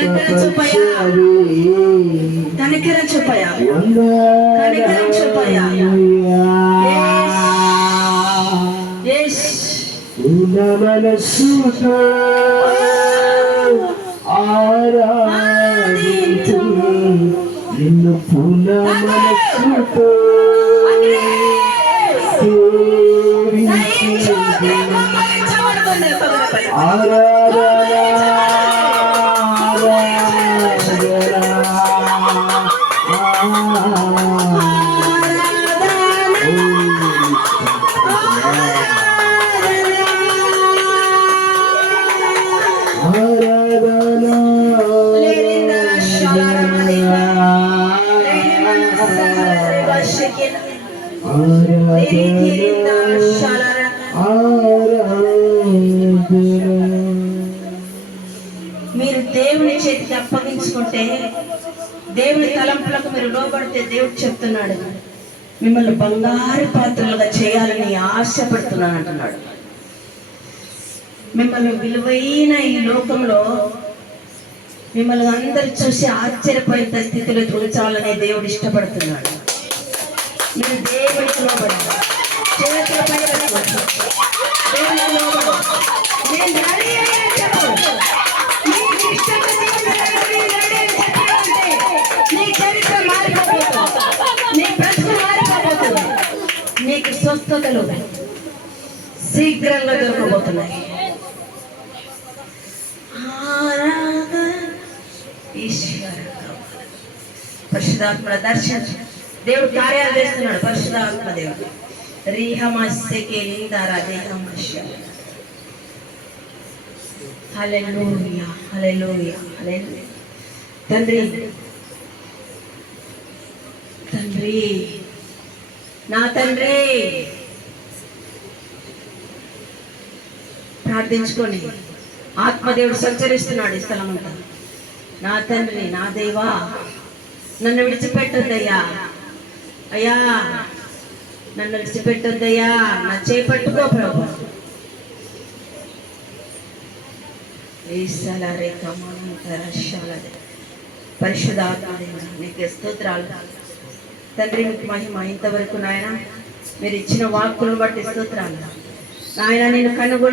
కనికరం చూపయ్యా, కనికరం చూపయ్యా, కనికరం చూపయ్యా. మనసుతో ఆరాధించు నిన్ను పూల మనసుతో మీరు దేవుని చేతికి అప్పగించుకుంటే, దేవుని తలంపులకు మీరు లోబడితే, దేవుడు చెప్తున్నాడు మిమ్మల్ని బంగారు పాత్రలుగా చేయాలని ఆశపడుతున్నాను అంటున్నాడు. మిమ్మల్ని విలువైన ఈ లోకంలో మిమ్మల్ని అందరు చూసి ఆశ్చర్యపోయేంత స్థితిలో ఉంచాలని దేవుడు ఇష్టపడుతున్నాడు. మీరు దేవుడికి లోబడాలి, చేతులపై దేవుడికి లోబడాలి. నేను రెడీ అని చెప్పు, నీకు ఇష్టంగా నీ చరిత్ర మారిపోతుంది, నీ బ్రతుకు మారిపోతుంది, నీకు స్వస్థతలు శీఘ్రంగా దొరకబోతున్నాయి. పరిశుద్ధాత్మ దర్శనం దేవుడు కార్యాలు చేస్తున్నాడు. పరిశుద్ధాత్మ దేవుడు హల్లెలూయా, హల్లెలూయా, హల్లెలూయా. తండ్రి, తండ్రి, నా తండ్రి, ప్రార్థించుకొని ఆత్మదేవుడు సంచరిస్తున్నాడు ఈ స్థలం అంతా. నా తండ్రి, నా దేవా, నన్ను విడిచిపెట్టొద్దయ్యా, అయ్యా నన్ను విడిచిపెట్టొద్దయ్యా, నా చేపట్టుకో ప్రభు. పరిశుద్ధాత్మ నీకు స్తోత్రాలు తండ్రి, మీకు మహిమ. ఇంతవరకు నాయన మీరు ఇచ్చిన వాక్కులను బట్టి స్తోత్రాలు నాయన. నేను కనుగొని